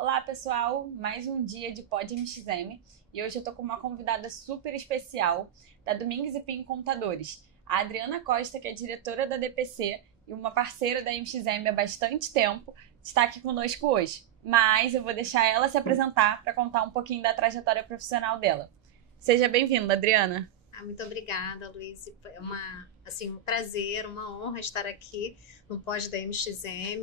Olá pessoal, mais um dia de Pod MXM e hoje eu tô com uma convidada super especial da Domingues e Pinho Computadores, a Adriana Costa, que é diretora da DPC e uma parceira da MXM há bastante tempo, está aqui conosco hoje. Mas eu vou deixar ela se apresentar para contar um pouquinho da trajetória profissional dela. Seja bem-vinda, Adriana. Muito obrigada, Luiz. É um prazer, uma honra estar aqui no Pod da MXM.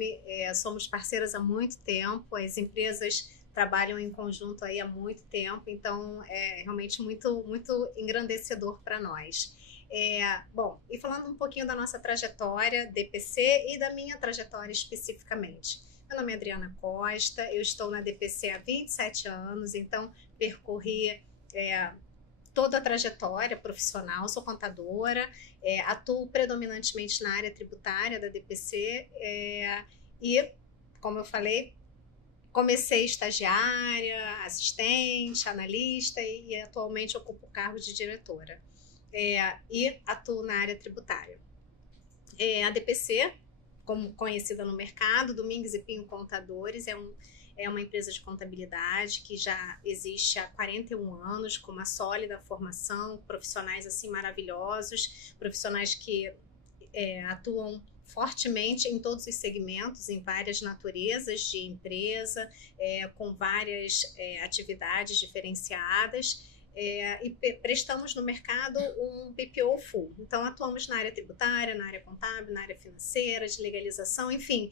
Somos parceiras há muito tempo, as empresas trabalham em conjunto aí há muito tempo, então é realmente muito, muito engrandecedor para nós. E falando um pouquinho da nossa trajetória, DPC, e da minha trajetória especificamente. Meu nome é Adriana Costa, eu estou na DPC há 27 anos, então percorri toda a trajetória profissional, sou contadora, atuo predominantemente na área tributária da DPC e, como eu falei, comecei estagiária, assistente, analista e atualmente ocupo o cargo de diretora e atuo na área tributária. A DPC, como conhecida no mercado, Domingues e Pinho Contadores, é uma empresa de contabilidade que já existe há 41 anos, com uma sólida formação, profissionais assim maravilhosos, profissionais que atuam fortemente em todos os segmentos, em várias naturezas de empresa, com várias atividades diferenciadas. E prestamos no mercado um BPO full. Então, atuamos na área tributária, na área contábil, na área financeira, de legalização, enfim,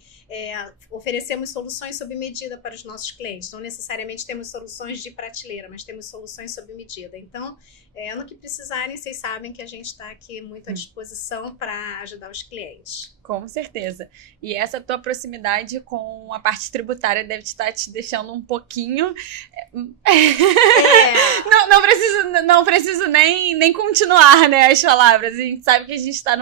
oferecemos soluções sob medida para os nossos clientes. Não necessariamente temos soluções de prateleira, mas temos soluções sob medida. Então, no que precisarem, vocês sabem que a gente está aqui muito à disposição para ajudar os clientes. Com certeza. E essa tua proximidade com a parte tributária deve estar te deixando um pouquinho... Não preciso nem continuar, né, as palavras. A gente sabe que a gente está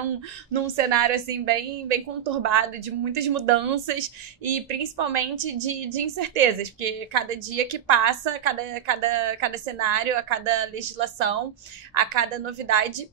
num cenário assim, bem conturbado, de muitas mudanças e principalmente de incertezas, porque cada dia que passa, cada cenário, a cada legislação, a cada novidade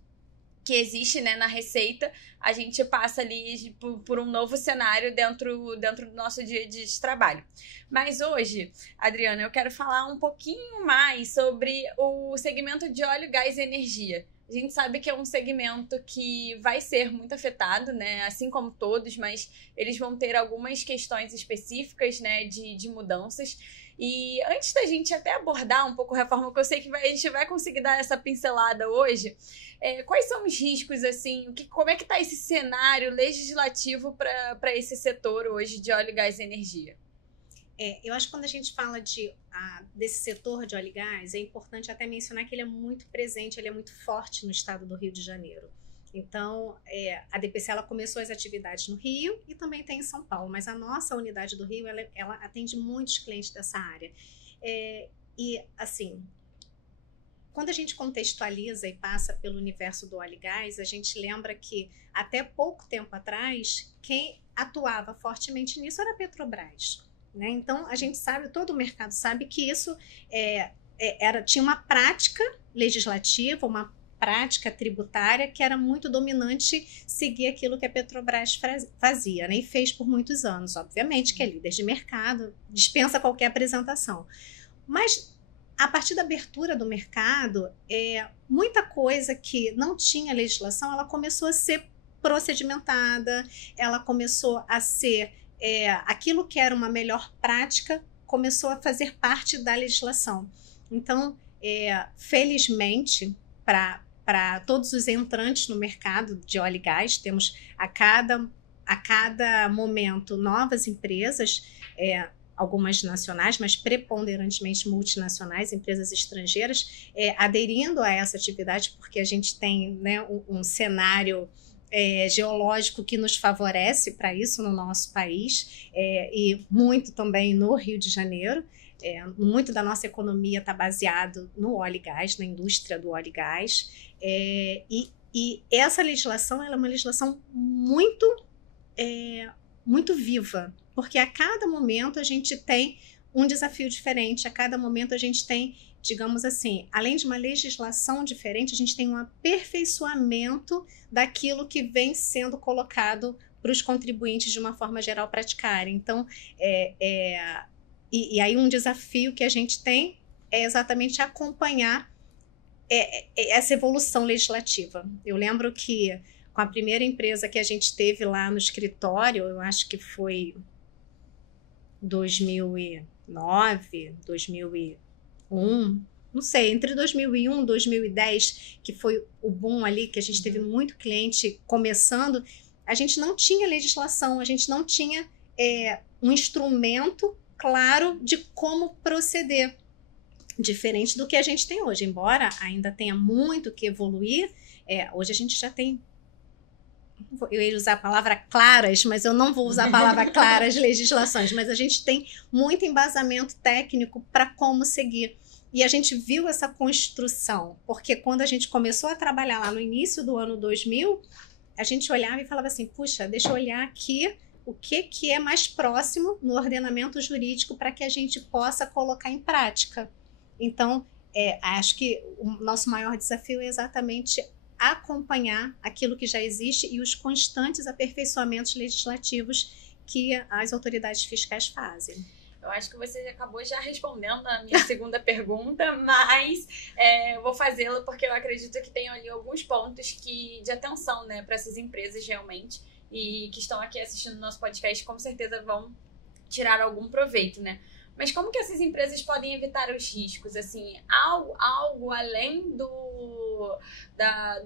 que existe, né, na Receita, a gente passa ali por um novo cenário dentro do nosso dia de trabalho. Mas hoje, Adriana, eu quero falar um pouquinho mais sobre o segmento de óleo, gás e energia. A gente sabe que é um segmento que vai ser muito afetado, né, assim como todos, mas eles vão ter algumas questões específicas, né, de mudanças. E antes da gente até abordar um pouco a reforma, que eu sei que a gente vai conseguir dar essa pincelada hoje, quais são os riscos, assim, como é que está esse cenário legislativo para esse setor hoje de óleo, gás e energia? Eu acho que quando a gente fala desse setor de óleo e gás, é importante até mencionar que ele é muito presente, ele é muito forte no estado do Rio de Janeiro. Então, a DPC ela começou as atividades no Rio e também tem em São Paulo, mas a nossa unidade do Rio, ela atende muitos clientes dessa área. E, assim, quando a gente contextualiza e passa pelo universo do óleo e gás, a gente lembra que até pouco tempo atrás, quem atuava fortemente nisso era a Petrobras, né? Então, a gente sabe, todo o mercado sabe que isso tinha uma prática legislativa, uma prática tributária que era muito dominante seguir aquilo que a Petrobras fazia, né? E fez por muitos anos, obviamente, que é líder de mercado, dispensa qualquer apresentação. Mas, a partir da abertura do mercado, muita coisa que não tinha legislação, ela começou a ser procedimentada, ela começou a ser... aquilo que era uma melhor prática começou a fazer parte da legislação. Então, felizmente, para todos os entrantes no mercado de óleo e gás, temos a cada momento novas empresas, algumas nacionais, mas preponderantemente multinacionais, empresas estrangeiras, aderindo a essa atividade, porque a gente tem, né, um cenário geológico que nos favorece para isso no nosso país, e muito também no Rio de Janeiro. Muito da nossa economia está baseado no óleo e gás, na indústria do óleo e gás, e essa legislação ela é uma legislação muito viva, porque a cada momento a gente tem um desafio diferente, a cada momento a gente tem, digamos assim, além de uma legislação diferente, a gente tem um aperfeiçoamento daquilo que vem sendo colocado para os contribuintes de uma forma geral praticarem. Então, E aí um desafio que a gente tem é exatamente acompanhar essa evolução legislativa. Eu lembro que com a primeira empresa que a gente teve lá no escritório, eu acho que foi 2009, 2001, não sei, entre 2001 e 2010, que foi o boom ali, que a gente teve muito cliente começando, a gente não tinha legislação, a gente não tinha um instrumento claro de como proceder, diferente do que a gente tem hoje. Embora ainda tenha muito que evoluir, hoje a gente já tem, eu ia usar a palavra claras, mas eu não vou usar a palavra claras legislações, mas a gente tem muito embasamento técnico para como seguir. E a gente viu essa construção, porque quando a gente começou a trabalhar lá no início do ano 2000, a gente olhava e falava assim, puxa, deixa eu olhar aqui o que é mais próximo no ordenamento jurídico para que a gente possa colocar em prática. Então, acho que o nosso maior desafio é exatamente acompanhar aquilo que já existe e os constantes aperfeiçoamentos legislativos que as autoridades fiscais fazem. Eu acho que você acabou já respondendo a minha segunda pergunta, mas eu vou fazê-la porque eu acredito que tem ali alguns pontos de atenção, né, para essas empresas realmente, e que estão aqui assistindo o nosso podcast, com certeza vão tirar algum proveito, né? Mas como que essas empresas podem evitar os riscos? Assim, algo além do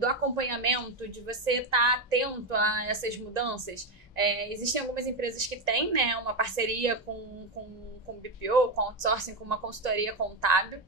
acompanhamento, de você estar atento a essas mudanças? Existem algumas empresas que têm, né, uma parceria com BPO, com outsourcing, com uma consultoria contábil,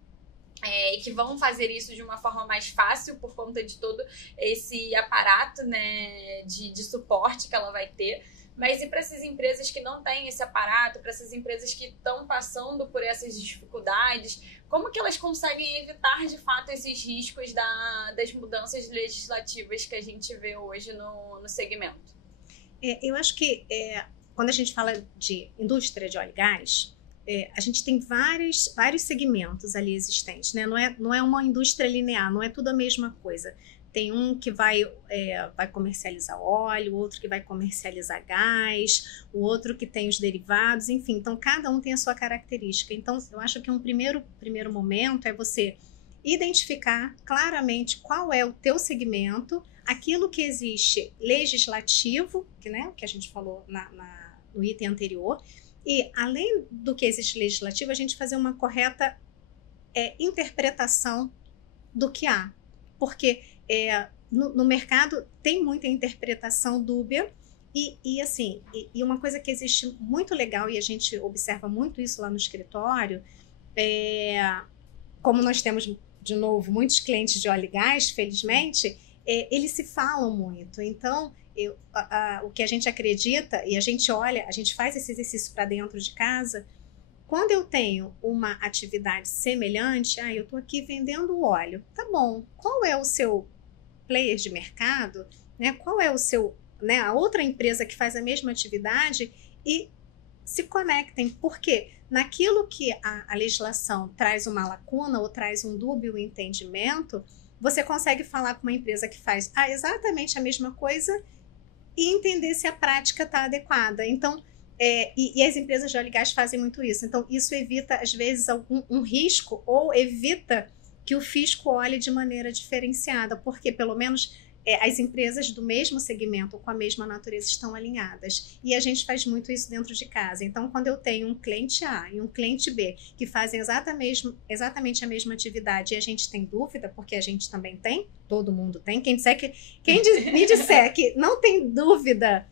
e que vão fazer isso de uma forma mais fácil por conta de todo esse aparato, né, de suporte que ela vai ter. Mas e para essas empresas que não têm esse aparato, para essas empresas que estão passando por essas dificuldades, como que elas conseguem evitar de fato esses riscos das mudanças legislativas que a gente vê hoje no segmento? Eu acho que quando a gente fala de indústria de óleo e gás, a gente tem vários segmentos ali existentes, né? Não é uma indústria linear, não é tudo a mesma coisa. Tem um que vai comercializar óleo, o outro que vai comercializar gás, o outro que tem os derivados, enfim. Então, cada um tem a sua característica. Então, eu acho que um primeiro momento é você identificar claramente qual é o teu segmento, aquilo que existe legislativo, que a gente falou no item anterior, e além do que existe legislativo, a gente fazer uma correta interpretação do que há. Porque no mercado tem muita interpretação dúbia e uma coisa que existe muito legal, e a gente observa muito isso lá no escritório, como nós temos, de novo, muitos clientes de óleo e gás, felizmente, eles se falam muito. Então, o que a gente acredita, e a gente olha, a gente faz esse exercício para dentro de casa, quando eu tenho uma atividade semelhante, eu estou aqui vendendo óleo, tá bom, qual é o seu player de mercado, né? Qual é o seu, né, a outra empresa que faz a mesma atividade, e se conectem, porque naquilo que a legislação traz uma lacuna ou traz um dúbio entendimento, você consegue falar com uma empresa que faz exatamente a mesma coisa e entender se a prática está adequada. Então, e as empresas de óleo e gás fazem muito isso. Então, isso evita, às vezes, um risco, ou evita que o fisco olhe de maneira diferenciada, porque, pelo menos, as empresas do mesmo segmento, com a mesma natureza, estão alinhadas. E a gente faz muito isso dentro de casa. Então, quando eu tenho um cliente A e um cliente B que fazem exatamente a mesma atividade e a gente tem dúvida, porque a gente também tem, todo mundo tem. Quem me disser que não tem dúvida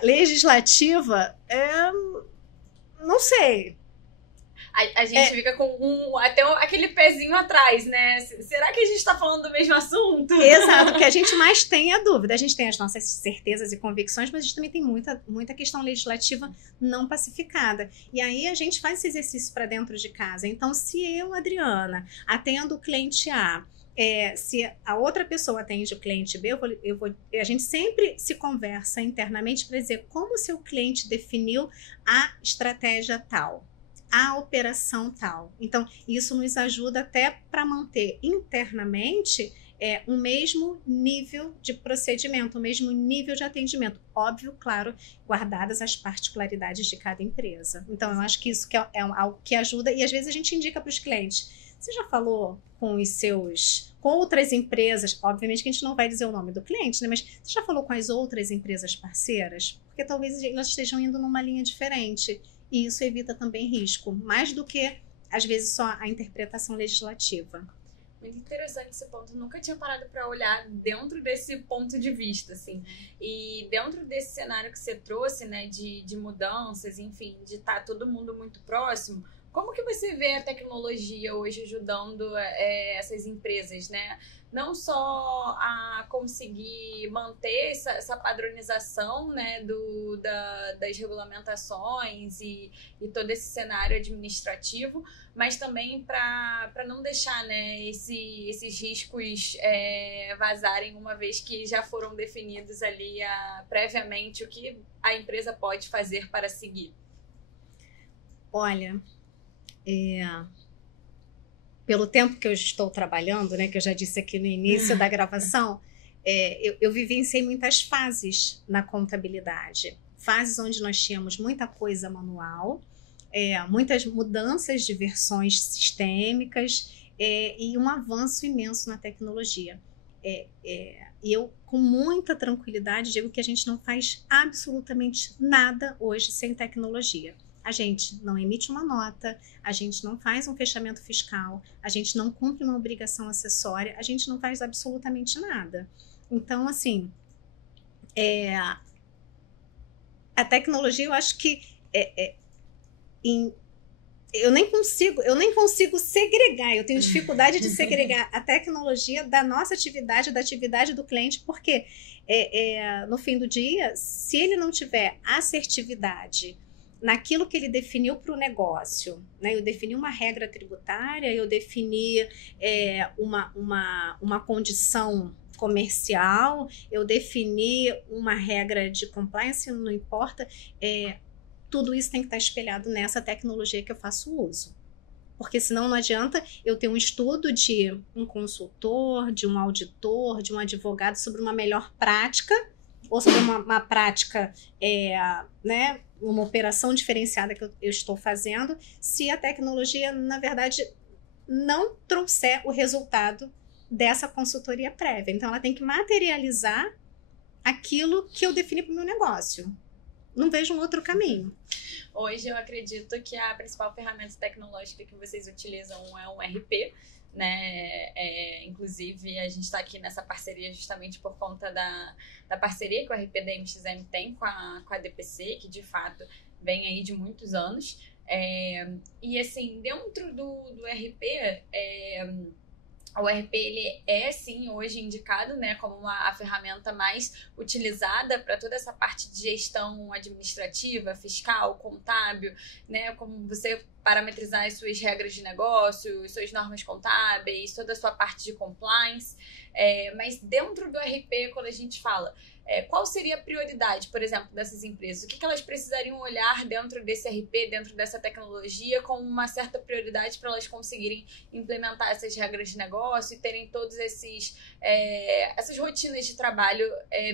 legislativa, não sei. A gente fica com até aquele pezinho atrás, né? Será que a gente está falando do mesmo assunto? Exato, porque a gente mais tem a dúvida. A gente tem as nossas certezas e convicções, mas a gente também tem muita questão legislativa não pacificada. E aí a gente faz esse exercício para dentro de casa. Então, se eu, Adriana, atendo o cliente A, se a outra pessoa atende o cliente B, a gente sempre se conversa internamente para dizer como o seu cliente definiu a estratégia tal, a operação tal. Então, isso nos ajuda até para manter internamente o mesmo nível de procedimento, o mesmo nível de atendimento. Óbvio, claro, guardadas as particularidades de cada empresa. Então, eu acho que isso que é algo que ajuda, e às vezes a gente indica para os clientes. Você já falou com outras empresas, obviamente que a gente não vai dizer o nome do cliente, né? Mas você já falou com as outras empresas parceiras? Porque talvez elas estejam indo numa linha diferente, e isso evita também risco, mais do que, às vezes, só a interpretação legislativa. Muito interessante esse ponto. Eu nunca tinha parado para olhar dentro desse ponto de vista, assim. E dentro desse cenário que você trouxe, né, de mudanças, enfim, de estar todo mundo muito próximo, como que você vê a tecnologia hoje ajudando essas empresas, né? Não só a conseguir manter essa padronização, né, das regulamentações e todo esse cenário administrativo, mas também para não deixar, né, esses riscos vazarem, uma vez que já foram definidos ali previamente o que a empresa pode fazer para seguir. Olha, pelo tempo que eu estou trabalhando, né, que eu já disse aqui no início da gravação, eu vivenciei muitas fases na contabilidade. Fases onde nós tínhamos muita coisa manual, muitas mudanças de versões sistêmicas e um avanço imenso na tecnologia. E eu, com muita tranquilidade, digo que a gente não faz absolutamente nada hoje sem tecnologia. A gente não emite uma nota, a gente não faz um fechamento fiscal, a gente não cumpre uma obrigação acessória, a gente não faz absolutamente nada. Então, assim, a tecnologia, eu acho que eu nem consigo segregar, eu tenho dificuldade de segregar a tecnologia da nossa atividade, da atividade do cliente, porque no fim do dia, se ele não tiver assertividade naquilo que ele definiu para o negócio, né? Eu defini uma regra tributária, eu defini uma condição comercial, eu defini uma regra de compliance, não importa, tudo isso tem que estar espelhado nessa tecnologia que eu faço uso. Porque senão não adianta eu ter um estudo de um consultor, de um auditor, de um advogado sobre uma melhor prática, ou sobre uma prática, né, uma operação diferenciada que eu estou fazendo, se a tecnologia, na verdade, não trouxer o resultado dessa consultoria prévia. Então, ela tem que materializar aquilo que eu defini para o meu negócio. Não vejo um outro caminho. Hoje eu acredito que a principal ferramenta tecnológica que vocês utilizam é um RP, né? Inclusive, a gente está aqui nessa parceria justamente por conta da parceria que o RP da MXM tem com a DPC, que de fato vem aí de muitos anos. E assim, dentro do RP, o RP ele sim hoje indicado, né, como a ferramenta mais utilizada para toda essa parte de gestão administrativa, fiscal, contábil, né, como você parametrizar as suas regras de negócio, suas normas contábeis, toda a sua parte de compliance. Mas dentro do RP, quando a gente fala, qual seria a prioridade, por exemplo, dessas empresas? O que elas precisariam olhar dentro desse RP, dentro dessa tecnologia, com uma certa prioridade para elas conseguirem implementar essas regras de negócio e terem todos essas rotinas de trabalho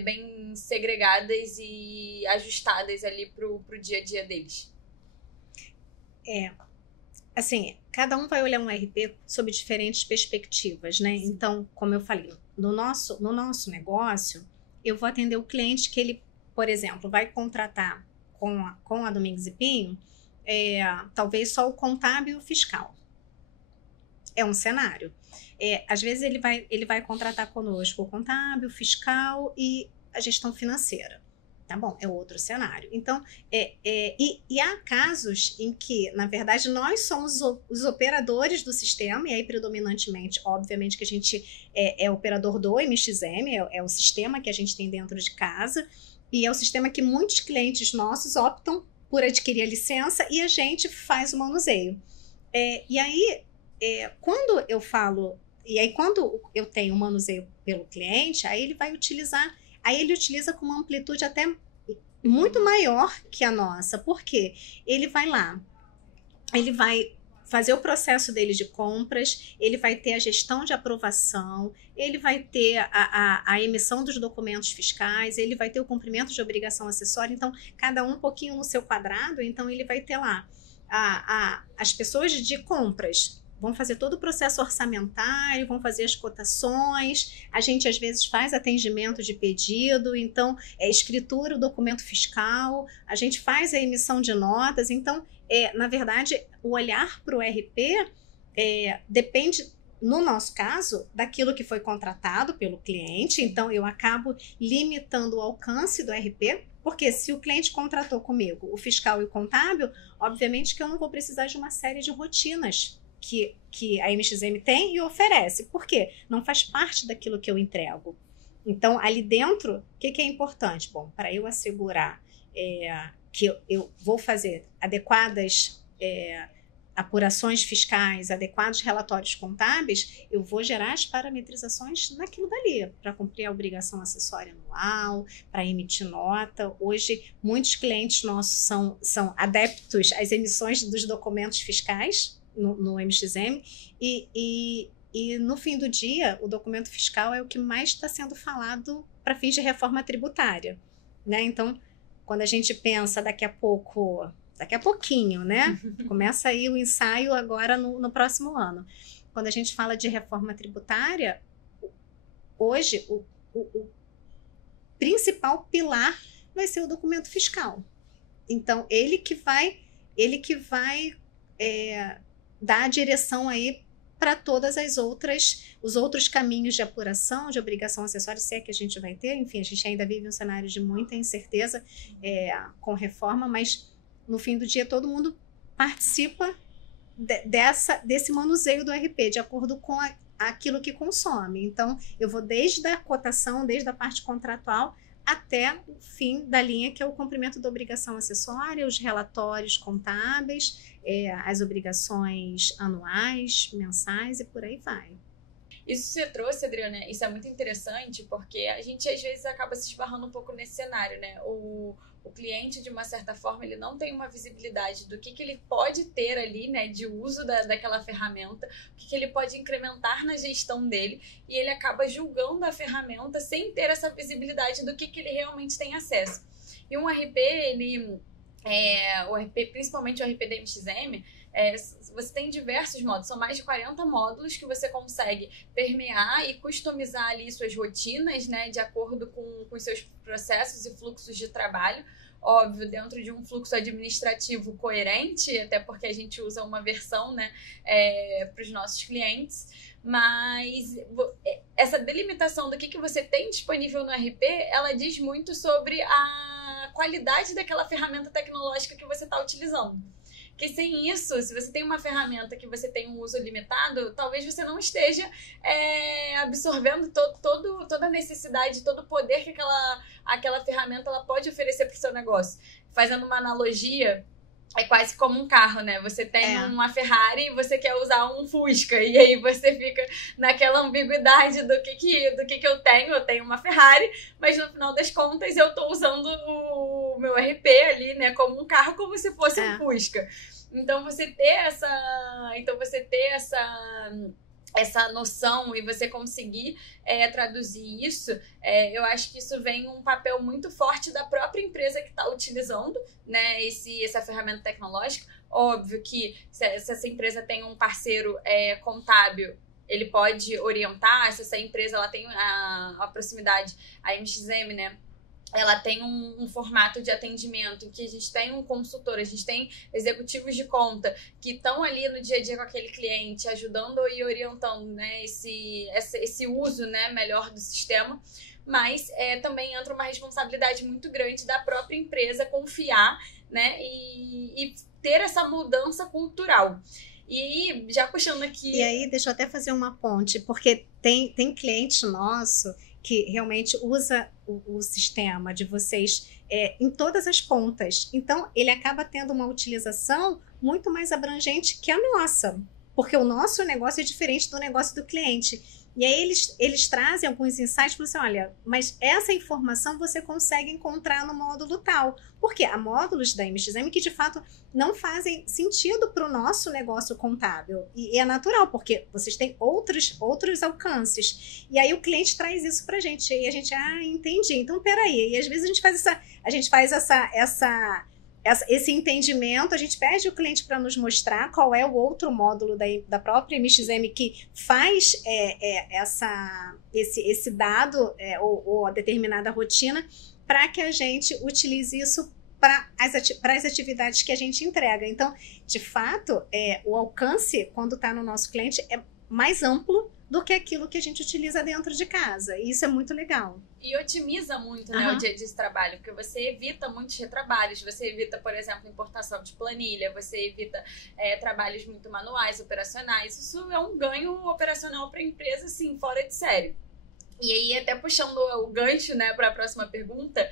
bem segregadas e ajustadas ali para o dia a dia deles? Assim, cada um vai olhar um RP sob diferentes perspectivas, né? Sim. Então, como eu falei, no nosso negócio, eu vou atender o cliente que ele, por exemplo, vai contratar com a Domingos e Pinho, talvez só o contábil e o fiscal. É um cenário. Às vezes ele vai contratar conosco o contábil, o fiscal e a gestão financeira. Tá bom, é outro cenário. Então, e há casos em que, na verdade, nós somos os operadores do sistema, e aí predominantemente, obviamente, que a gente é operador do MXM, é o sistema que a gente tem dentro de casa, e é o sistema que muitos clientes nossos optam por adquirir a licença e a gente faz o manuseio. E aí, quando eu falo, e aí quando eu tenho o manuseio pelo cliente, aí ele vai utilizar. Aí ele utiliza com uma amplitude até muito maior que a nossa. Por quê? Ele vai lá, ele vai fazer o processo dele de compras, ele vai ter a gestão de aprovação, ele vai ter a emissão dos documentos fiscais, ele vai ter o cumprimento de obrigação acessória, então, cada um pouquinho no seu quadrado, então ele vai ter lá as pessoas de compras, vão fazer todo o processo orçamentário, vão fazer as cotações, a gente às vezes faz atendimento de pedido, então escritura, o documento fiscal, a gente faz a emissão de notas, então, na verdade, o olhar para o RP depende, no nosso caso, daquilo que foi contratado pelo cliente, então eu acabo limitando o alcance do RP, porque se o cliente contratou comigo o fiscal e o contábil, obviamente que eu não vou precisar de uma série de rotinas que a MXM tem e oferece. Por quê? Não faz parte daquilo que eu entrego. Então, ali dentro, o que é importante? Bom, para eu assegurar que eu vou fazer adequadas apurações fiscais, adequados relatórios contábeis, eu vou gerar as parametrizações naquilo dali, para cumprir a obrigação acessória anual, para emitir nota. Hoje, muitos clientes nossos são adeptos às emissões dos documentos fiscais no MXM, e no fim do dia, o documento fiscal é o que mais está sendo falado para fins de reforma tributária, né? Então, quando a gente pensa daqui a pouquinho, né? Começa aí o ensaio agora no próximo ano. Quando a gente fala de reforma tributária, hoje o principal pilar vai ser o documento fiscal. Então, ele que vai dar a direção aí para todas os outros caminhos de apuração, de obrigação acessória, se é que a gente vai ter. Enfim, a gente ainda vive um cenário de muita incerteza com reforma, mas no fim do dia todo mundo participa desse manuseio do RP, de acordo com aquilo que consome. Então, eu vou desde a cotação, desde a parte contratual, até o fim da linha, que é o cumprimento da obrigação acessória, os relatórios contábeis, as obrigações anuais, mensais e por aí vai. Isso você trouxe, Adriana, isso é muito interessante, porque a gente às vezes acaba se esbarrando um pouco nesse cenário, né? O cliente, de uma certa forma, ele não tem uma visibilidade do que ele pode ter ali, né, de uso daquela ferramenta, o que ele pode incrementar na gestão dele, e ele acaba julgando a ferramenta sem ter essa visibilidade do que ele realmente tem acesso. E um RP, o RP, principalmente o RP da MXM, você tem diversos módulos, são mais de 40 módulos que você consegue permear e customizar ali suas rotinas, né, de acordo com os seus processos e fluxos de trabalho, óbvio, dentro de um fluxo administrativo coerente, até porque a gente usa uma versão, né, para os nossos clientes, mas essa delimitação do que você tem disponível no RP, ela diz muito sobre a qualidade daquela ferramenta tecnológica que você está utilizando. Porque sem isso, se você tem uma ferramenta que você tem um uso limitado, talvez você não esteja absorvendo toda a necessidade, todo o poder que aquela ferramenta ela pode oferecer para o seu negócio. Fazendo uma analogia, é quase como um carro, né? Você tem uma Ferrari e você quer usar um Fusca. E aí você fica naquela ambiguidade do que eu tenho. Eu tenho uma Ferrari, mas no final das contas eu tô usando o meu RP ali, né? Como um carro, como se fosse um Fusca. Então você ter essa noção e você conseguir traduzir isso, eu acho que isso vem um papel muito forte da própria empresa que está utilizando, né, essa ferramenta tecnológica. Óbvio que se essa empresa tem um parceiro contábil, ele pode orientar. Se essa empresa ela tem a proximidade, a MXM, né, ela tem um formato de atendimento em que a gente tem um consultor, a gente tem executivos de conta que estão ali no dia a dia com aquele cliente, ajudando e orientando, né, esse uso, né, melhor do sistema. Mas também entra uma responsabilidade muito grande da própria empresa confiar, né, e ter essa mudança cultural. E já puxando aqui... E aí, deixa eu até fazer uma ponte, porque tem cliente nosso que realmente usa o sistema de vocês em todas as pontas. Então, ele acaba tendo uma utilização muito mais abrangente que a nossa. porque o nosso negócio é diferente do negócio do cliente. E aí eles trazem alguns insights, falam assim, olha, mas essa informação você consegue encontrar no módulo tal. Porque há módulos da MXM que, de fato, não fazem sentido para o nosso negócio contábil. E é natural, porque vocês têm outros alcances. E aí o cliente traz isso para a gente. E a gente, entendi. Então, peraí. E às vezes a gente faz esse entendimento, a gente pede o cliente para nos mostrar qual é o outro módulo da própria MXM que faz esse dado ou a determinada rotina para que a gente utilize isso para as atividades que a gente entrega. Então, de fato, o alcance, quando está no nosso cliente, é mais amplo do que aquilo que a gente utiliza dentro de casa. E isso é muito legal. E otimiza muito, né, o dia de trabalho, porque você evita muitos retrabalhos, você evita, por exemplo, importação de planilha, você evita trabalhos muito manuais, operacionais. Isso é um ganho operacional para a empresa, assim, fora de série. E aí, até puxando o gancho, né, para a próxima pergunta,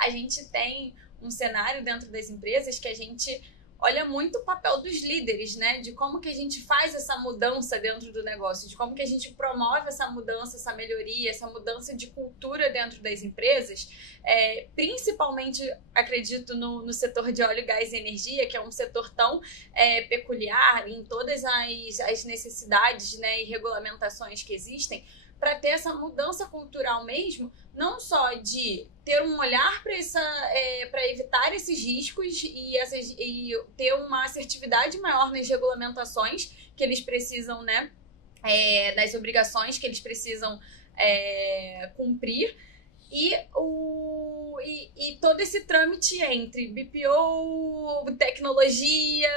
a gente tem um cenário dentro das empresas que a gente olha muito o papel dos líderes, né? De como que a gente faz essa mudança dentro do negócio, de como que a gente promove essa mudança, essa melhoria, essa mudança de cultura dentro das empresas, principalmente, acredito, no setor de óleo, gás e energia, que é um setor tão peculiar em todas as necessidades, né, e regulamentações que existem, para ter essa mudança cultural mesmo, não só de ter um olhar para evitar esses riscos e ter uma assertividade maior nas regulamentações que eles precisam, né, nas obrigações que eles precisam cumprir, e todo esse trâmite entre BPO, tecnologia,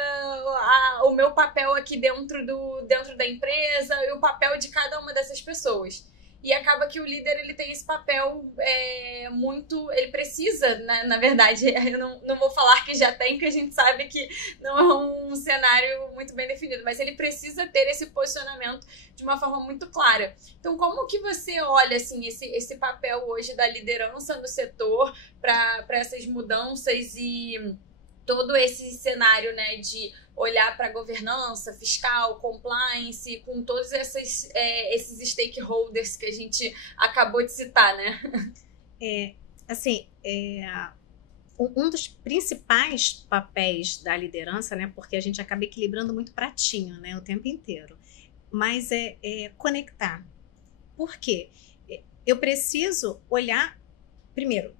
o meu papel aqui dentro da empresa e o papel de cada uma dessas pessoas. E acaba que o líder, ele tem esse papel muito... Ele precisa, na verdade, eu não vou falar que já tem, porque a gente sabe que não é um cenário muito bem definido, mas ele precisa ter esse posicionamento de uma forma muito clara. Então, como que você olha, assim, esse papel hoje da liderança no setor para essas mudanças e todo esse cenário, né, de olhar para a governança fiscal, compliance, com todos esses stakeholders que a gente acabou de citar, né? Um dos principais papéis da liderança, né, porque a gente acaba equilibrando muito pratinho, né, o tempo inteiro, mas é conectar. Por quê? Eu preciso olhar, primeiro,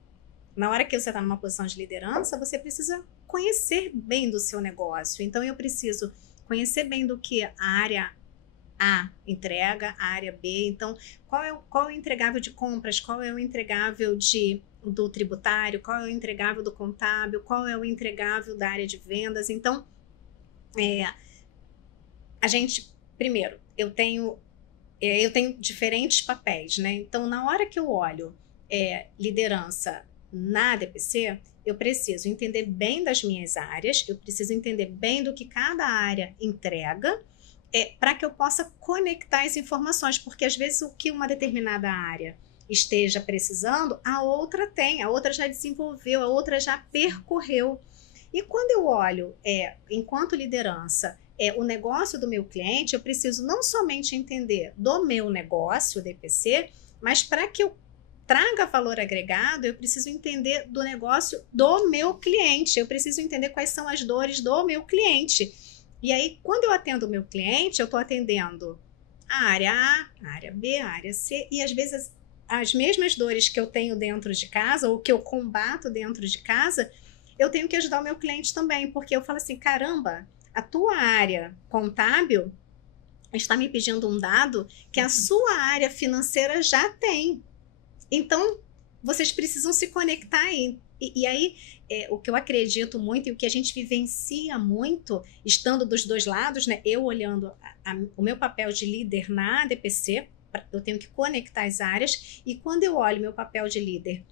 na hora que você está numa posição de liderança, você precisa conhecer bem do seu negócio. Então, eu preciso conhecer bem do que a área A entrega, a área B. Então, qual é o entregável de compras, qual é o entregável do tributário, qual é o entregável do contábil, qual é o entregável da área de vendas. Então, a gente, primeiro, eu tenho diferentes papéis, né? Então, na hora que eu olho liderança na ADPC, eu preciso entender bem das minhas áreas, eu preciso entender bem do que cada área entrega, para que eu possa conectar as informações, porque às vezes o que uma determinada área esteja precisando, a outra tem, a outra já desenvolveu, a outra já percorreu. E quando eu olho, enquanto liderança, o negócio do meu cliente, eu preciso não somente entender do meu negócio, o DPC, mas para que eu traga valor agregado, eu preciso entender do negócio do meu cliente, eu preciso entender quais são as dores do meu cliente. E aí, quando eu atendo o meu cliente, eu estou atendendo a área A, a área B, a área C, e às vezes as mesmas dores que eu tenho dentro de casa, ou que eu combato dentro de casa, eu tenho que ajudar o meu cliente também, porque eu falo assim, caramba, a tua área contábil está me pedindo um dado que a sua área financeira já tem. Então, vocês precisam se conectar aí. E aí, o que eu acredito muito e o que a gente vivencia muito, estando dos dois lados, né? Eu olhando o meu papel de líder na ADPC, eu tenho que conectar as áreas, e quando eu olho meu papel de líder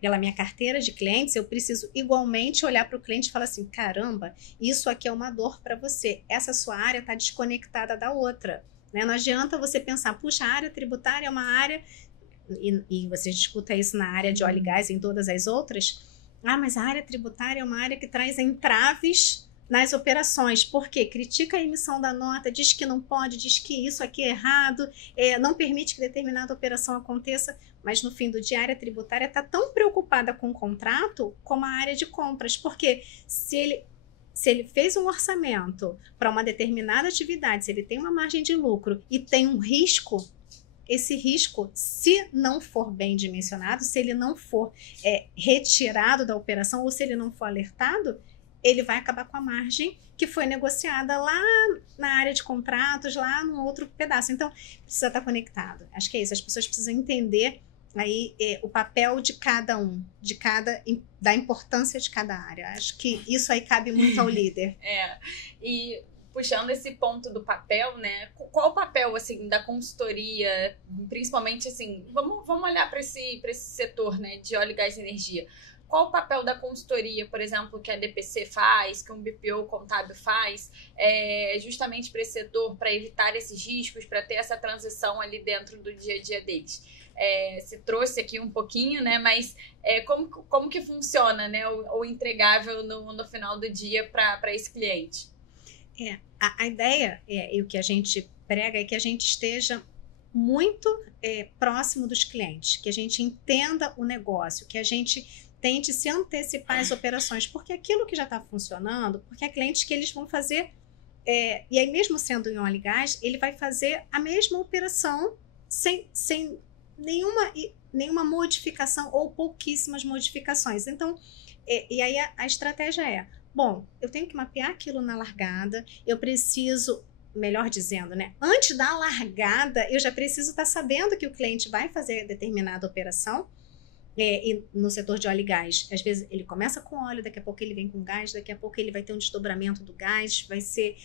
pela minha carteira de clientes, eu preciso igualmente olhar para o cliente e falar assim, caramba, isso aqui é uma dor para você, essa sua área está desconectada da outra. Né? Não adianta você pensar, puxa, a área tributária é uma área... E você escuta isso na área de óleo e gás e em todas as outras, mas a área tributária é uma área que traz entraves nas operações, porque critica a emissão da nota, diz que não pode, diz que isso aqui é errado, não permite que determinada operação aconteça, mas no fim do dia a área tributária está tão preocupada com o contrato como a área de compras, porque se ele fez um orçamento para uma determinada atividade, se ele tem uma margem de lucro e tem um risco, esse risco, se não for bem dimensionado, se ele não for retirado da operação ou se ele não for alertado, ele vai acabar com a margem que foi negociada lá na área de contratos, lá no outro pedaço. Então, precisa estar conectado. Acho que é isso. As pessoas precisam entender aí o papel de cada um, da importância de cada área. Acho que isso aí cabe muito ao líder. E puxando esse ponto do papel, né? Qual o papel, assim, da consultoria, principalmente, assim, vamos olhar para esse setor, né, de óleo, gás e energia. Qual o papel da consultoria, por exemplo, que a DPC faz, que um BPO contábil faz, justamente para esse setor, para evitar esses riscos, para ter essa transição ali dentro do dia a dia deles? Você trouxe aqui um pouquinho, né? Mas como que funciona, né, o entregável no final do dia para esse cliente? A ideia e o que a gente prega é que a gente esteja muito próximo dos clientes, que a gente entenda o negócio, que a gente tente se antecipar às operações, porque aquilo que já está funcionando, porque há clientes que eles vão fazer, e aí mesmo sendo em óleo e gás, ele vai fazer a mesma operação sem nenhuma modificação ou pouquíssimas modificações. Então, e aí a estratégia bom, eu tenho que mapear aquilo na largada, eu preciso, melhor dizendo, né? Antes da largada, eu já preciso estar sabendo que o cliente vai fazer determinada operação. E no setor de óleo e gás, às vezes ele começa com óleo, daqui a pouco ele vem com gás, daqui a pouco ele vai ter um desdobramento do gás, vai ser,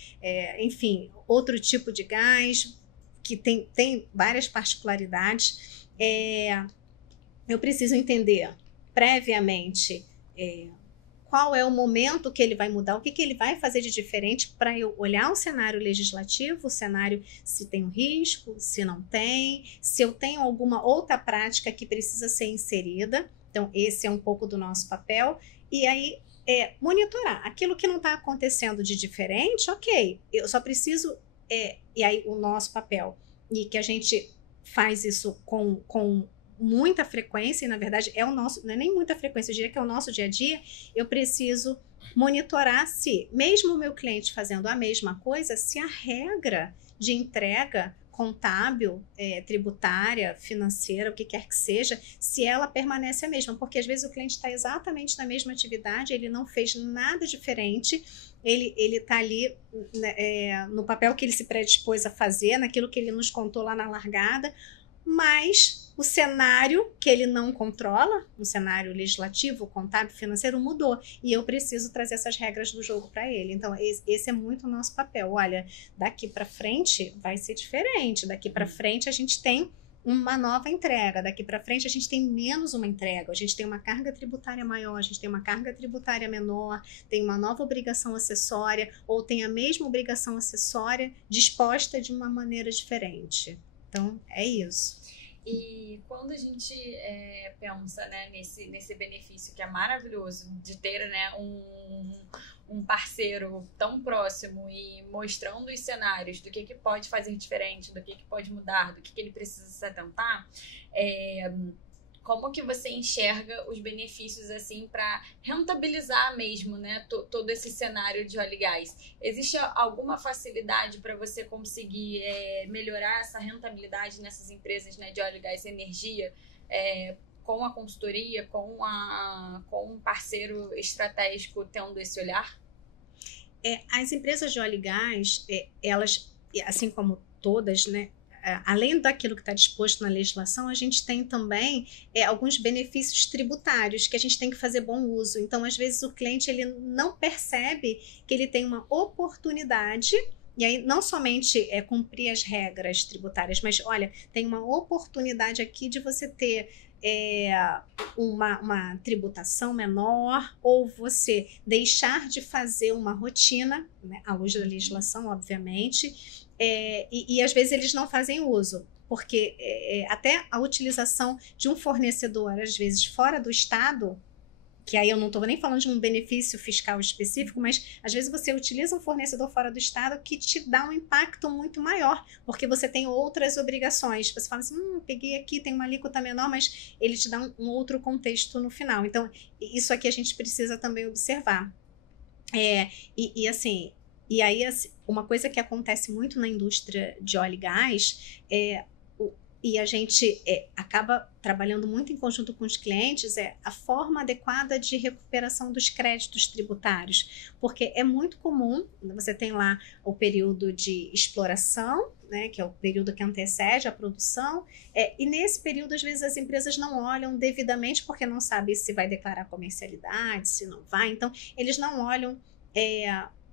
enfim, outro tipo de gás, que tem várias particularidades. Eu preciso entender previamente qual é o momento que ele vai mudar, o que ele vai fazer de diferente para eu olhar o cenário legislativo, o cenário se tem um risco, se não tem, se eu tenho alguma outra prática que precisa ser inserida. Então, esse é um pouco do nosso papel. E aí, monitorar aquilo que não está acontecendo de diferente, ok, eu só preciso, e aí o nosso papel, e que a gente faz isso com muita frequência, e na verdade não é nem muita frequência, eu diria que é o nosso dia a dia. Eu preciso monitorar se, mesmo o meu cliente fazendo a mesma coisa, se a regra de entrega contábil, tributária, financeira, o que quer que seja, se ela permanece a mesma, porque às vezes o cliente está exatamente na mesma atividade, ele não fez nada diferente, ele está ali no papel que ele se predispôs a fazer, naquilo que ele nos contou lá na largada, mas o cenário que ele não controla, o cenário legislativo, contábil, financeiro, mudou. E eu preciso trazer essas regras do jogo para ele. Então, esse é muito o nosso papel. Olha, daqui para frente vai ser diferente. Daqui para frente a gente tem uma nova entrega. Daqui para frente a gente tem menos uma entrega. A gente tem uma carga tributária maior, a gente tem uma carga tributária menor, tem uma nova obrigação acessória, ou tem a mesma obrigação acessória disposta de uma maneira diferente. Então, é isso. E quando a gente pensa, né, nesse benefício que é maravilhoso de ter, né, um parceiro tão próximo e mostrando os cenários do que pode fazer diferente, do que pode mudar, do que ele precisa se atentar, como que você enxerga os benefícios assim para rentabilizar mesmo, né, todo esse cenário de óleo e gás? Existe alguma facilidade para você conseguir melhorar essa rentabilidade nessas empresas, né, de óleo, gás e energia, com a consultoria, com um parceiro estratégico tendo esse olhar? As empresas de óleo e gás, elas, assim como todas, né, além daquilo que está disposto na legislação, a gente tem também alguns benefícios tributários que a gente tem que fazer bom uso. Então, às vezes, o cliente ele não percebe que ele tem uma oportunidade, e aí não somente cumprir as regras tributárias, mas, olha, tem uma oportunidade aqui de você ter uma tributação menor, ou você deixar de fazer uma rotina, né, à luz da legislação, obviamente, e às vezes eles não fazem uso, porque até a utilização de um fornecedor, às vezes fora do estado, que aí eu não estou nem falando de um benefício fiscal específico, mas às vezes você utiliza um fornecedor fora do estado que te dá um impacto muito maior, porque você tem outras obrigações. Você fala assim, peguei aqui, tem uma alíquota menor, mas ele te dá um outro contexto no final. Então, isso aqui a gente precisa também observar. Assim, e aí uma coisa que acontece muito na indústria de óleo e gás e a gente acaba trabalhando muito em conjunto com os clientes, a forma adequada de recuperação dos créditos tributários, porque é muito comum, você tem lá o período de exploração, né, que é o período que antecede a produção, e nesse período, às vezes, as empresas não olham devidamente, porque não sabem se vai declarar comercialidade, se não vai, então, eles não olham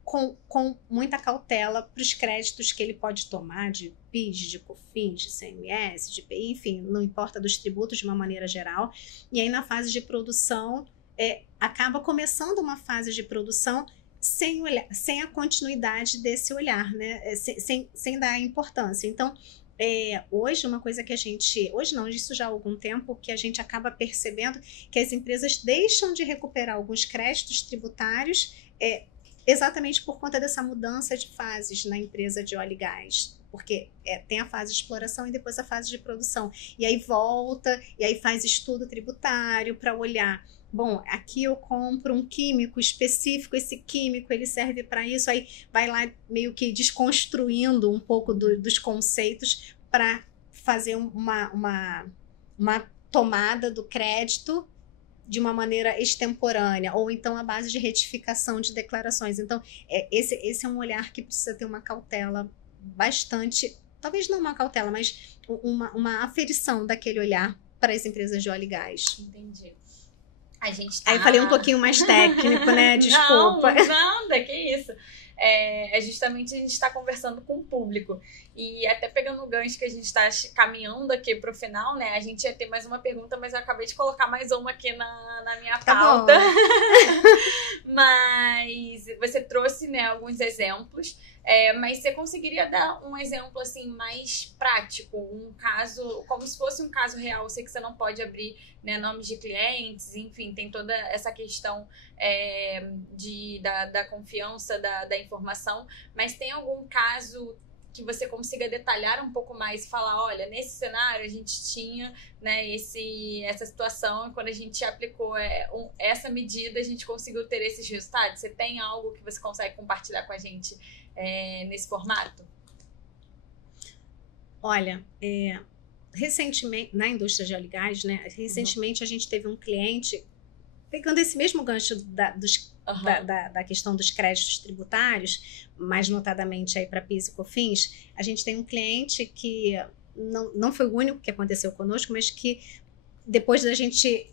com muita cautela para os créditos que ele pode tomar de PIS, de COFINS, de CMS, de IPI, enfim, não importa dos tributos de uma maneira geral. E aí na fase de produção, acaba começando uma fase de produção sem a continuidade desse olhar, né? Sem dar importância. Então, hoje uma coisa que hoje não, isso já há algum tempo, que a gente acaba percebendo que as empresas deixam de recuperar alguns créditos tributários exatamente por conta dessa mudança de fases na empresa de óleo e gás. Porque tem a fase de exploração e depois a fase de produção. E aí volta, e aí faz estudo tributário para olhar. Bom, aqui eu compro um químico específico, esse químico ele serve para isso, aí vai lá meio que desconstruindo um pouco dos conceitos para fazer uma tomada do crédito de uma maneira extemporânea, ou então a base de retificação de declarações. Então, esse é um olhar que precisa ter uma cautela bastante, talvez não uma cautela, mas uma aferição daquele olhar para as empresas de óleo e gás. Entendi. A gente tá... Aí eu falei um pouquinho mais técnico, né? Desculpa. Não, nada, que isso. Justamente a gente está conversando com o público. E até pegando o gancho que a gente está caminhando aqui para o final, né? A gente ia ter mais uma pergunta, mas eu acabei de colocar mais uma aqui na minha pauta. Mas você trouxe, né, alguns exemplos. Mas você conseguiria dar um exemplo assim mais prático, um caso, como se fosse um caso real? Eu sei que você não pode abrir, né, nomes de clientes, enfim, tem toda essa questão da confiança da informação, mas tem algum caso que você consiga detalhar um pouco mais e falar, olha, nesse cenário a gente tinha, né, essa situação, e quando a gente aplicou essa medida, a gente conseguiu ter esses resultados? Você tem algo que você consegue compartilhar com a gente nesse formato? Olha, recentemente, na indústria de óleo e gás, né, recentemente a gente teve um cliente, pegando esse mesmo gancho da questão dos créditos tributários, mais notadamente aí para PIS e COFINS, a gente tem um cliente que não foi o único que aconteceu conosco, mas que depois da gente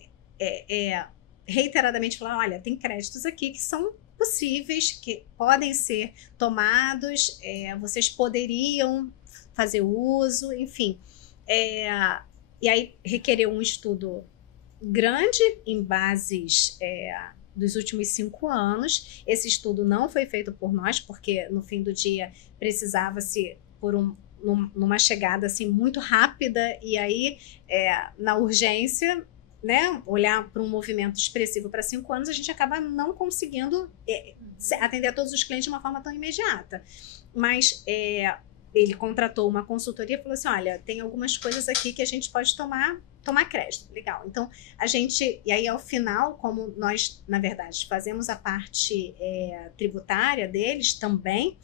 reiteradamente falar, olha, tem créditos aqui que são possíveis, que podem ser tomados, vocês poderiam fazer uso, enfim. E aí requereu um estudo grande em bases dos últimos 5 anos. Esse estudo não foi feito por nós, porque no fim do dia precisava-se numa chegada assim muito rápida, e aí na urgência, né, olhar para um movimento expressivo para 5 anos, a gente acaba não conseguindo atender a todos os clientes de uma forma tão imediata. Mas ele contratou uma consultoria e falou assim, olha, tem algumas coisas aqui que a gente pode tomar crédito. Legal. Então, e aí ao final, como nós, na verdade, fazemos a parte tributária deles também,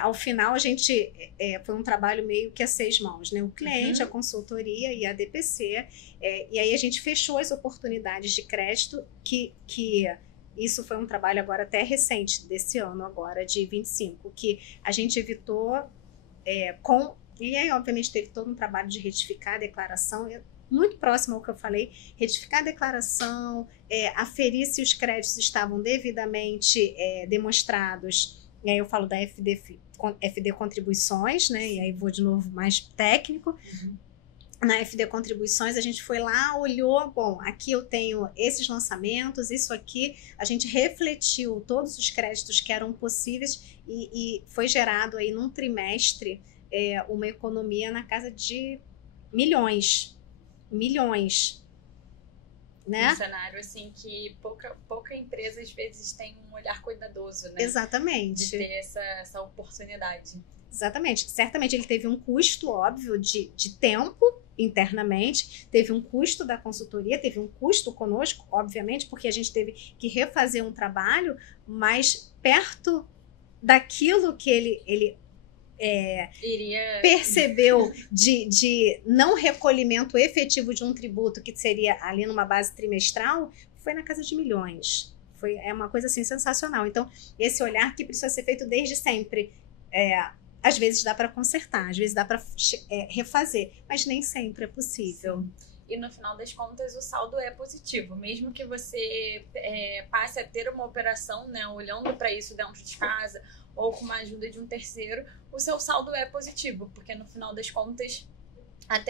ao final a gente, foi um trabalho meio que a 6 mãos, né? O cliente, a consultoria e a DPC, e aí a gente fechou as oportunidades de crédito, que isso foi um trabalho agora até recente, desse ano agora, de 25, que a gente evitou e aí obviamente teve todo um trabalho de retificar a declaração, muito próximo ao que eu falei, retificar a declaração, aferir se os créditos estavam devidamente demonstrados. E aí eu falo da FD Contribuições, né? E aí vou de novo mais técnico. Na FD Contribuições, a gente foi lá, olhou, bom, aqui eu tenho esses lançamentos, isso aqui, a gente refletiu todos os créditos que eram possíveis e foi gerado aí num trimestre uma economia na casa de milhões. né? Um cenário, assim, que pouca empresa, às vezes, tem um olhar cuidadoso, né? Exatamente. De ter essa oportunidade. Exatamente. Certamente ele teve um custo, óbvio, de tempo internamente, teve um custo da consultoria, teve um custo conosco, obviamente, porque a gente teve que refazer um trabalho, mas perto daquilo que ele percebeu de não recolhimento efetivo de um tributo, que seria ali numa base trimestral, foi na casa de milhões. É uma coisa assim sensacional. Então, esse olhar que precisa ser feito desde sempre. Às vezes dá para consertar, às vezes dá para refazer, mas nem sempre é possível. E no final das contas, o saldo é positivo. Mesmo que você passe a ter uma operação, né, olhando para isso dentro de casa ou com uma ajuda de um terceiro, o seu saldo é positivo, porque no final das contas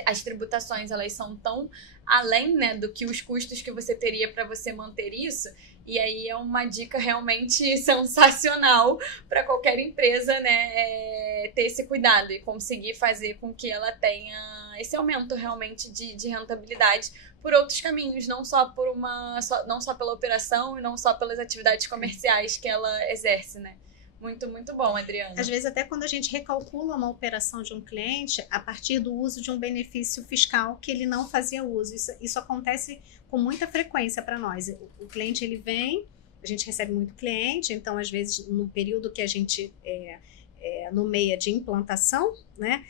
as tributações, elas são tão além, né, do que os custos que você teria para você manter isso, e aí é uma dica realmente sensacional para qualquer empresa, né, ter esse cuidado e conseguir fazer com que ela tenha esse aumento realmente de rentabilidade por outros caminhos, não só não só pela operação e não só pelas atividades comerciais que ela exerce, né? Muito, muito bom, Adriana. Às vezes, até quando a gente recalcula uma operação de um cliente a partir do uso de um benefício fiscal que ele não fazia uso. Isso acontece com muita frequência para nós. O cliente, ele vem, a gente recebe muito cliente, então, às vezes, no período que a gente nomeia de implantação, né?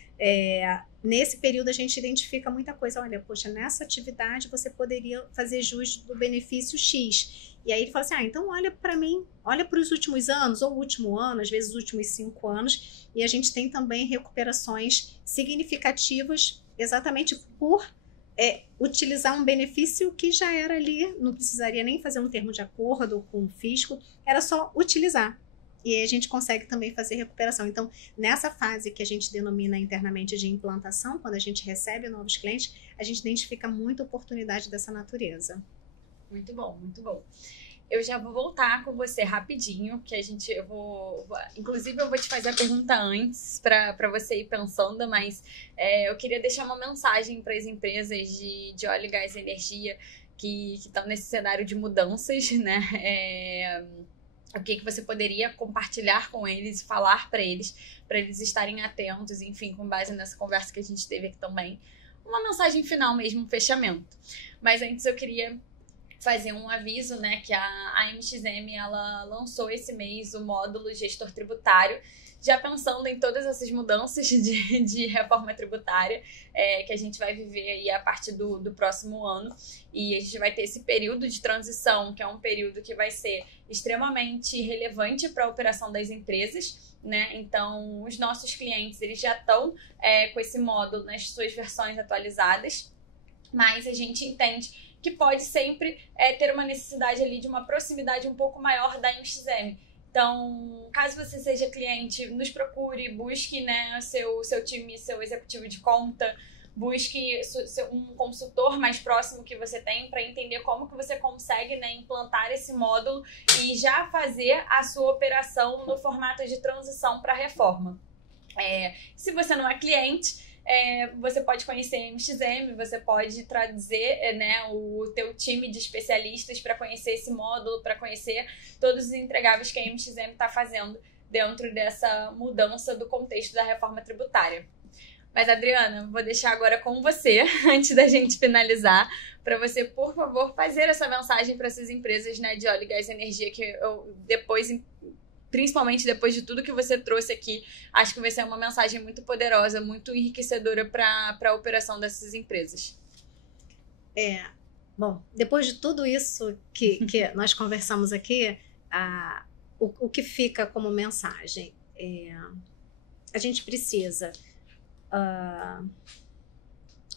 Nesse período a gente identifica muita coisa. Olha, poxa, nessa atividade você poderia fazer jus do benefício X. E aí ele fala assim, então olha para mim, olha para os últimos anos, ou o último ano, às vezes os últimos 5 anos, e a gente tem também recuperações significativas exatamente por utilizar um benefício que já era ali, não precisaria nem fazer um termo de acordo com o fisco, era só utilizar. E aí a gente consegue também fazer recuperação. Então, nessa fase que a gente denomina internamente de implantação, quando a gente recebe novos clientes, a gente identifica muita oportunidade dessa natureza. Muito bom, muito bom. Eu já vou voltar com você rapidinho, que inclusive eu vou te fazer a pergunta antes para você ir pensando, mas eu queria deixar uma mensagem para as empresas de óleo, gás e energia que estão nesse cenário de mudanças, né? O que você poderia compartilhar com eles, falar para eles estarem atentos, enfim, com base nessa conversa que a gente teve aqui também. Uma mensagem final mesmo, um fechamento. Mas antes eu queria fazer um aviso, né, que a MXM, ela lançou esse mês o módulo gestor tributário, já pensando em todas essas mudanças de reforma tributária que a gente vai viver aí a partir do próximo ano, e a gente vai ter esse período de transição, que é um período que vai ser extremamente relevante para a operação das empresas, né? Então, os nossos clientes, eles já estão com esse módulo nas suas versões atualizadas, mas a gente entende que pode sempre ter uma necessidade ali de uma proximidade um pouco maior da MXM. Então, caso você seja cliente, nos procure, busque, né, seu time, seu executivo de conta, busque um consultor mais próximo que você tem para entender como que você consegue, né, implantar esse módulo e já fazer a sua operação no formato de transição para reforma. Se você não é cliente, você pode conhecer a MXM, você pode trazer, né, o teu time de especialistas para conhecer esse módulo, para conhecer todos os entregáveis que a MXM está fazendo dentro dessa mudança do contexto da reforma tributária. Mas, Adriana, vou deixar agora com você, antes da gente finalizar, para você, por favor, fazer essa mensagem para essas empresas, né, de óleo, gás e energia, que eu principalmente depois de tudo que você trouxe aqui, acho que vai ser uma mensagem muito poderosa, muito enriquecedora para a operação dessas empresas. Bom, depois de tudo isso que nós conversamos aqui, o que fica como mensagem? A gente precisa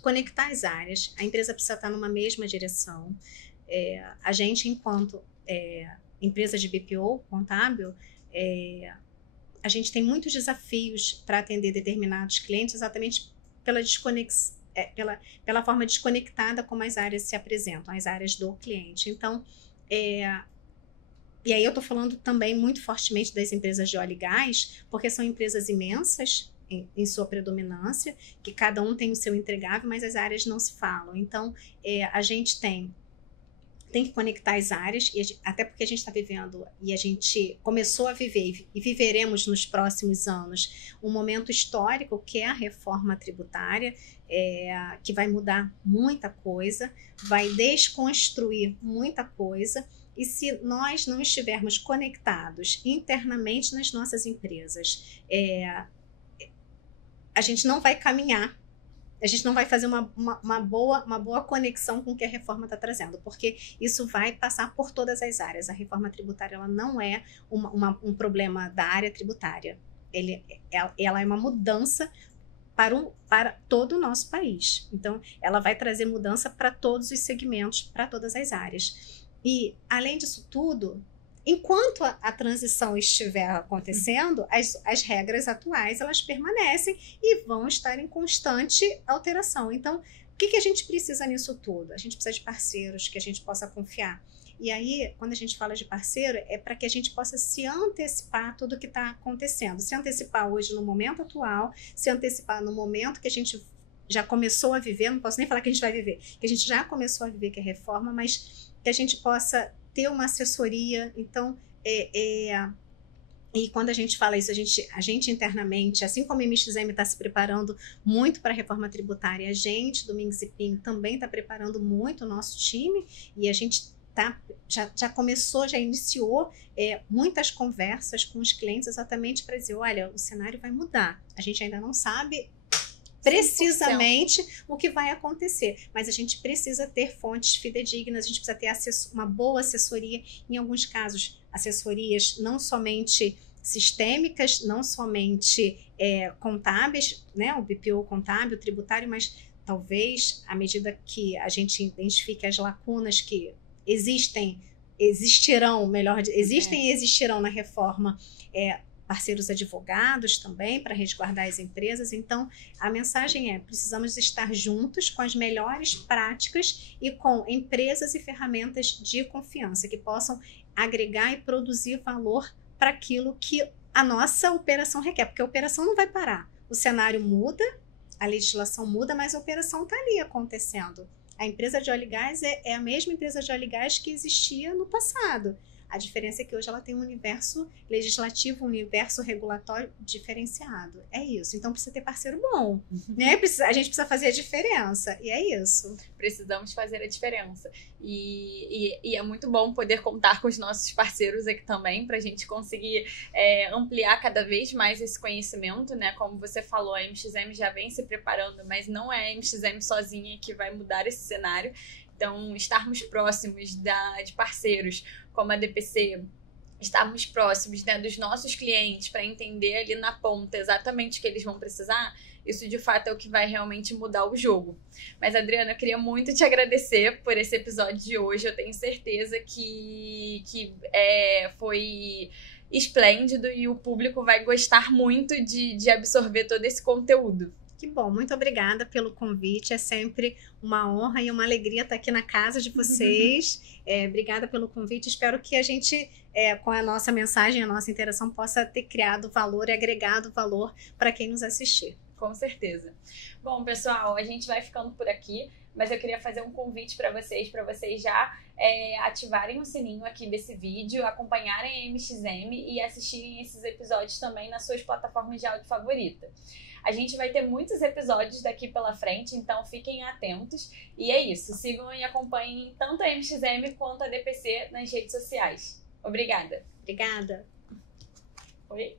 conectar as áreas, a empresa precisa estar numa mesma direção. A gente, enquanto empresa de BPO contábil, a gente tem muitos desafios para atender determinados clientes, exatamente pela forma desconectada como as áreas se apresentam, as áreas do cliente. Então, e aí eu estou falando também muito fortemente das empresas de óleo e gás, porque são empresas imensas em sua predominância, que cada um tem o seu entregável, mas as áreas não se falam. Então, a gente tem tem que conectar as áreas, até porque a gente está vivendo, e a gente começou a viver, e viveremos nos próximos anos, um momento histórico que é a reforma tributária, que vai mudar muita coisa, vai desconstruir muita coisa, e se nós não estivermos conectados internamente nas nossas empresas, a gente não vai caminhar, a gente não vai fazer uma boa conexão com o que a reforma está trazendo, porque isso vai passar por todas as áreas. A reforma tributária ela não é um problema da área tributária, ela é uma mudança para todo o nosso país. Então, ela vai trazer mudança para todos os segmentos, para todas as áreas. E, além disso tudo, enquanto a transição estiver acontecendo, as regras atuais elas permanecem e vão estar em constante alteração. Então, o que a gente precisa nisso tudo? A gente precisa de parceiros que a gente possa confiar. E aí, quando a gente fala de parceiro, é para que a gente possa se antecipar a tudo que está acontecendo. Se antecipar hoje no momento atual, se antecipar no momento que a gente já começou a viver, não posso nem falar que a gente vai viver, que a gente já começou a viver, que é reforma, mas que a gente possa ter uma assessoria. Então, e quando a gente fala isso, a gente internamente, assim como a MXM está se preparando muito para a reforma tributária, a gente, Domingos e Pinho, também está preparando muito o nosso time, e a gente já começou, já iniciou muitas conversas com os clientes exatamente para dizer, olha, o cenário vai mudar. A gente ainda não sabe precisamente 100%. O que vai acontecer, mas a gente precisa ter fontes fidedignas, a gente precisa ter uma boa assessoria, em alguns casos, assessorias não somente sistêmicas, não somente contábeis, né, o BPO contábil, tributário, mas talvez, à medida que a gente identifique as lacunas que existem e existirão na reforma, parceiros advogados também para resguardar as empresas. Então, a mensagem precisamos estar juntos com as melhores práticas e com empresas e ferramentas de confiança que possam agregar e produzir valor para aquilo que a nossa operação requer, porque a operação não vai parar. O cenário muda, a legislação muda, mas a operação está ali acontecendo. A empresa de óleo e gás é a mesma empresa de óleo e gás que existia no passado. A diferença é que hoje ela tem um universo legislativo, um universo regulatório diferenciado. É isso. Então precisa ter parceiro bom, né? A gente precisa fazer a diferença. E é isso. Precisamos fazer a diferença. E é muito bom poder contar com os nossos parceiros aqui também, para a gente conseguir ampliar cada vez mais esse conhecimento, né? Como você falou, a MXM já vem se preparando, mas não é a MXM sozinha que vai mudar esse cenário. Então, estarmos próximos de parceiros como a DPC, estarmos próximos, né, dos nossos clientes para entender ali na ponta exatamente o que eles vão precisar, isso de fato é o que vai realmente mudar o jogo. Mas, Adriana, eu queria muito te agradecer por esse episódio de hoje. Eu tenho certeza que foi esplêndido e o público vai gostar muito de absorver todo esse conteúdo. Que bom, muito obrigada pelo convite, é sempre uma honra e uma alegria estar aqui na casa de vocês. Obrigada pelo convite, espero que a gente, com a nossa mensagem, a nossa interação, possa ter criado valor e agregado valor para quem nos assistir. Com certeza. Bom, pessoal, a gente vai ficando por aqui, mas eu queria fazer um convite para vocês já ativarem o sininho aqui desse vídeo, acompanharem a MXM e assistirem esses episódios também nas suas plataformas de áudio favorita. A gente vai ter muitos episódios daqui pela frente, então fiquem atentos. E é isso, sigam e acompanhem tanto a MXM quanto a DPC nas redes sociais. Obrigada. Obrigada. Oi?